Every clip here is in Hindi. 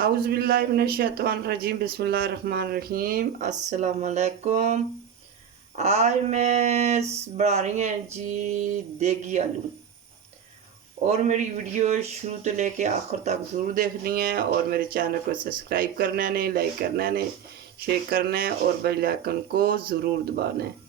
आउज़ुबिल्लाहिमिनश्शैतानिर्रजीम बिस्मिल्लाहिर्रहमानिर्रहीम अस्सलाम वालेकुम। आज मैं बना रही हैं जी देगी आलू। और मेरी वीडियो शुरू तो लेके आखिर तक ज़रूर देखनी है और मेरे चैनल को सब्सक्राइब करना है, नहीं लाइक करना है, नहीं शेयर करना है और बेल आइकन को ज़रूर दबाना है।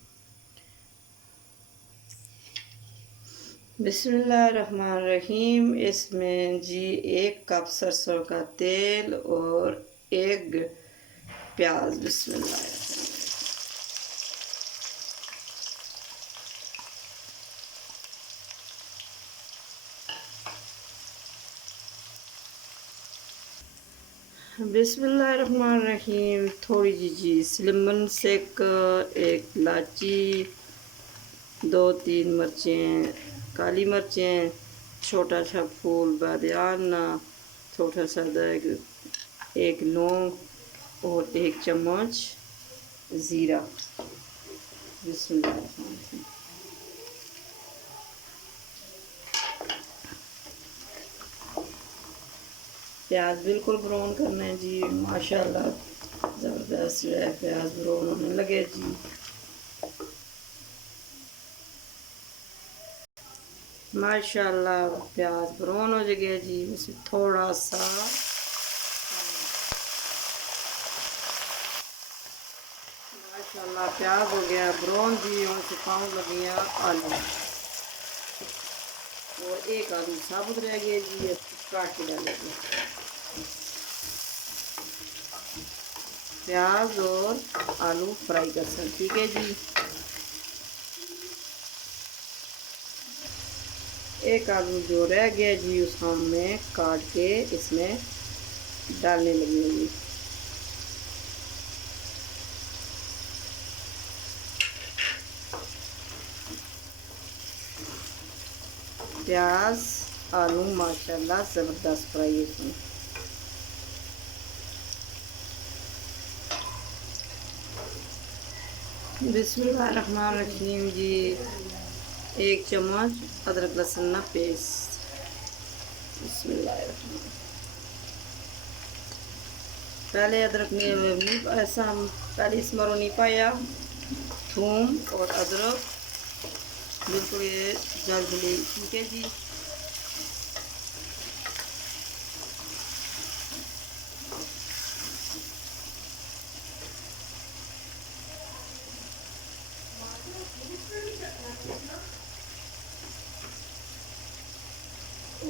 बिस्मिल्लाहिर्रहमानिर्रहीम। इसमें जी 1 कप सरसों का तेल और 1 प्याज। बिस्मिल्लाह। बिस्मिल्लाहिर्रहमानिर्रहीम। थोड़ी जी लेमन सेक, 1 इलायची, 2-3 मिर्चें, काली मिर्चें, छोटा सा फूल बादियाना, छोटा सा एक लौंग और 1 चम्मच ज़ीरा। बिस्मिल्लाहिर्रहमानिर्रहीम। प्याज बिल्कुल ब्राउन करना है जी। माशाल्लाह ज़बरदस्त जो है प्याज ब्राउन होने लगे जी। माशाल्लाह प्याज ब्राउन हो गया जी। इसमें थोड़ा सा माशाल्लाह प्याज हो गया ब्राउन जी। और सिखाऊँ लगी आलू और 1 आलू साबुत रह गया जी। काट के डालेंगे प्याज और आलू फ्राई कर सकते। ठीक है जी। 1 आलू जो रह गया जी उसको मैं काट के इसमें डालने लगी जी। प्याज आलू माशाल्लाह ज़बरदस्त फ्राई है इसमें। बिस्मिल्लाहिर्रहमानिर्रहीम जी। 1 चम्मच अदरक लहसुन पेस्ट। बिस्मिल्लाहिर्रहमानिर्रहीम। पहले अदरक नहीं ऐसा हम पहले इसमें नहीं पाया। थूम और अदरक बिल्कुल ये जल्दी। ठीक है जी।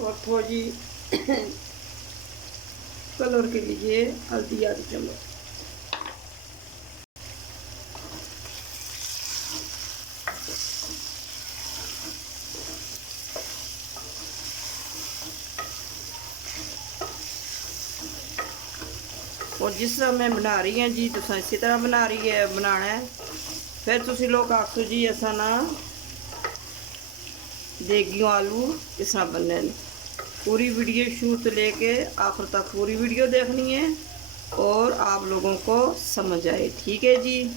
और थोड़ी कलर के लिए हल्दी आधी चम्मच। और जिस तरह मैं बना रही हैं जी तुम इसी तरह बनाना है। फिर तुम लोग आखो जी ऐसा ना देगी आलू इस तरह बनने। पूरी वीडियो शुरू से लेके आखिर तक पूरी वीडियो देखनी है और आप लोगों को समझ आए। ठीक है जी।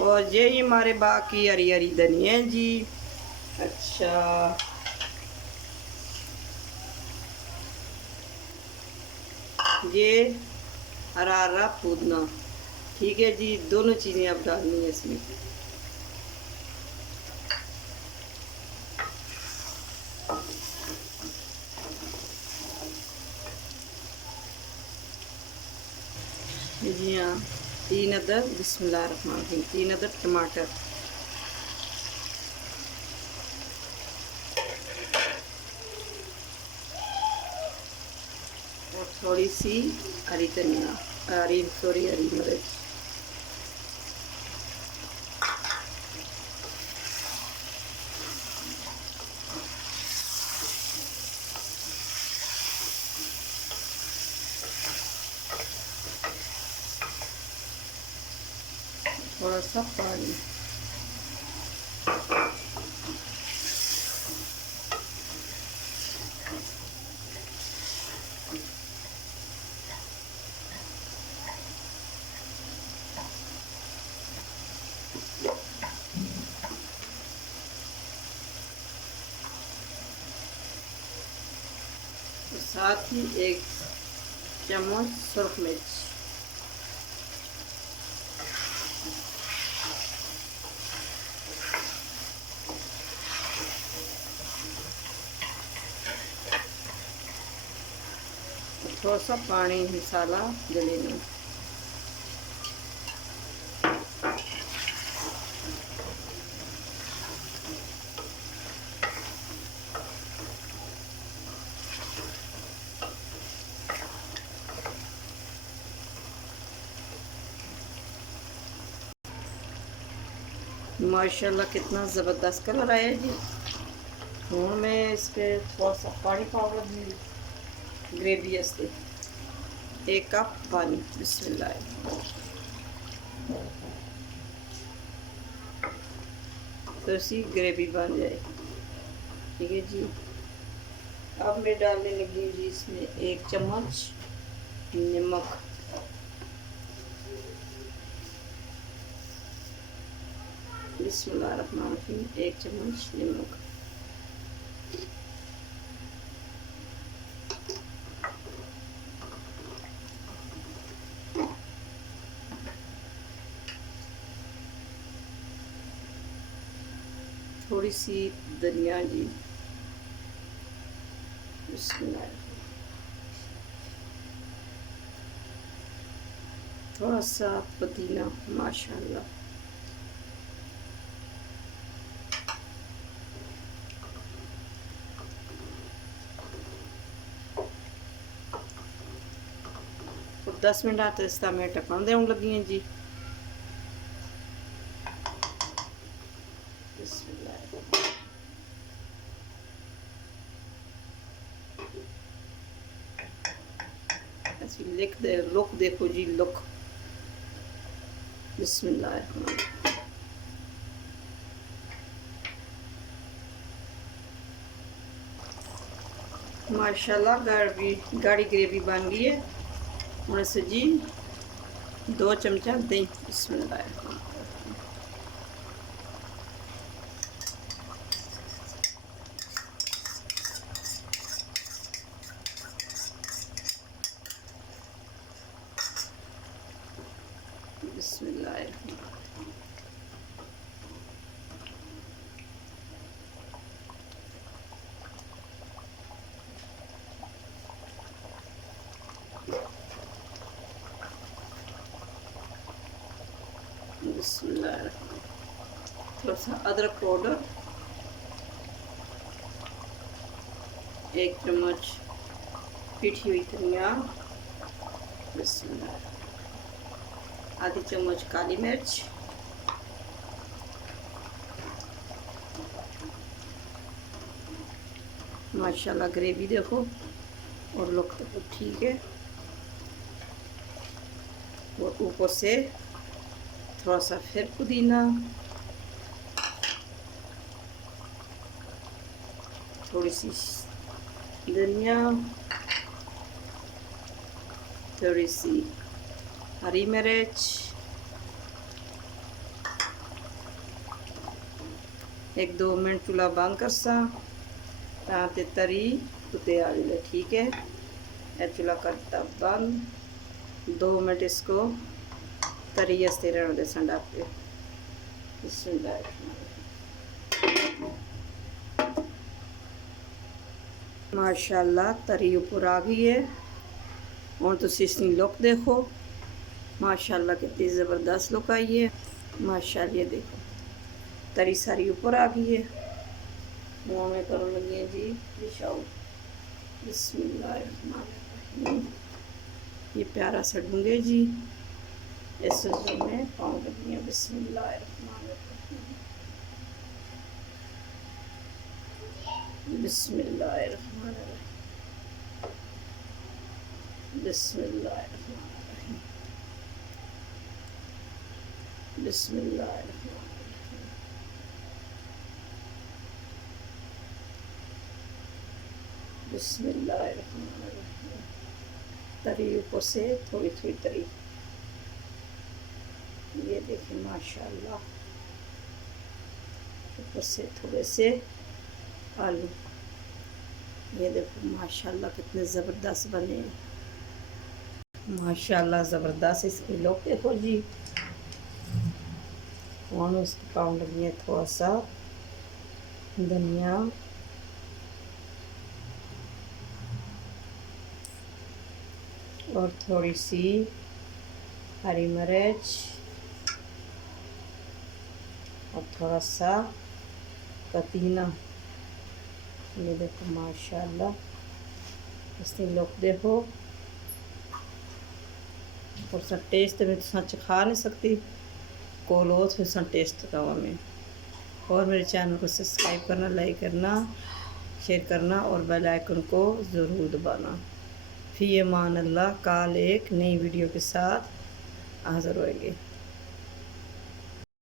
और ये हमारे बाग की हरी हरी धनिया है जी। अच्छा ये हरा हरा पुदीना। ठीक है जी। दोनों चीज़ें अब डालनी है इसमें। जी हाँ 3 अदद। बिस्मिल्लाहिर्रहमानिर्रहीम। 3 अदद टमाटर और थोड़ी सी हरी धनिया, हरी मिर्च। थोड़ा सा पानी। साथ ही 1 चम्मच सुरख मिर्च। थोड़ा सा पानी मसाला जलेना। माशाल्लाह कितना ज़बरदस्त कलर आया जी। हूँ मैं इस पर थोड़ा सा पानी पाउडर दी ग्रेवी वास्ते 1 कप पानी। बिस्मिल्लाह। तो इसी ग्रेवी बन जाए, ठीक है जी। अब मैं डालने लगी हूँ जी इसमें 1 चम्मच नमक। बिस्मिल्लाहिर्रहमानिर्रहीम। 1 चम्मच नमक। थोड़ी सी धनिया जी। बिस्मिल्लाह। थोड़ा सा पुदीना माशाल्लाह। और 10 मिनट आते इसका मैं ढक्कन देने लगी हैं जी। लिख दे लुक देखो जी लुक। बिस्मिल्लाह। माशाल्लाह गाढ़ी ग्रेवी बन गई है। हूँ इस जी 2 चमचा दही। बिस्मिल्लाह। बिस्मिल्लाह। बिस्मिल्लाह। थोड़ा सा अदरक पाउडर 1 चम्मच पीठी हुई धनिया। बिस्मिल्लाह। आधी चम्मच काली मिर्च। माशाल्लाह ग्रेवी देखो और लुक देखो, ठीक है। और ऊपर से थोड़ा सा फिर पुदीना, थोड़ी सी धनिया, थोड़ी सी हरी मिर्च, 1-2 मिनट चूल्हा बंद कर सा ताते तरी उते आ जाए, ठीक है। यह चूल्हा करता बंद। 2 मिनट इसको तरी वास्ते रहने दे सन ढक के। माशाल्लाह तरी ऊपर आ गई है। और तुम इसकी लुक देखो माशाल्लाह कितनी ज़बरदस्त लुक आई है। माशाल्लाह ये देखो तरी सारी ऊपर आ गई है। मुँह में करो लगी है जी दिशाओ। बिस्मिल्लाहिर्रहमानिर्रहीम। ये प्यारा सा ढूंढे जी इस में पाँव लगी है। बिस्मिल्लाहिर्रहमानिर्रहीम। बिस्मिल्लाहिर्रहमानिर्रहीम। बिस्मिल्लाहिर्रहमानिर्रहीम। बिस्मिल्लाहिर्रहमानिर्रहीम। बिस्मिल्लाहिर्रहमानिर्रहीम। तरी ऊपर से थोड़ी थोड़ी तरी, ये देखिए माशाल्लाह। ऊपर से थोड़े से आलू। ये देखो माशाल्लाह कितने ज़बरदस्त बने हैं, माशाल्लाह ज़बरदस्त। इसके लोग देखो जी, और उसके पाउंड लिए थोड़ा सा धनिया और थोड़ी सी हरी मिर्च और थोड़ा सा पुदीना। ये देखो माशाल्लाह इसके लोग देखो, और सब टेस्ट में तो सच खा नहीं सकती, कोलो फिर सब टेस्ट का में। और मेरे चैनल को सब्सक्राइब करना, लाइक करना, शेयर करना और बेल आइकन को ज़रूर दबाना। फ़ी अमान अल्लाह, कल एक नई वीडियो के साथ हाज़िर होएंगे।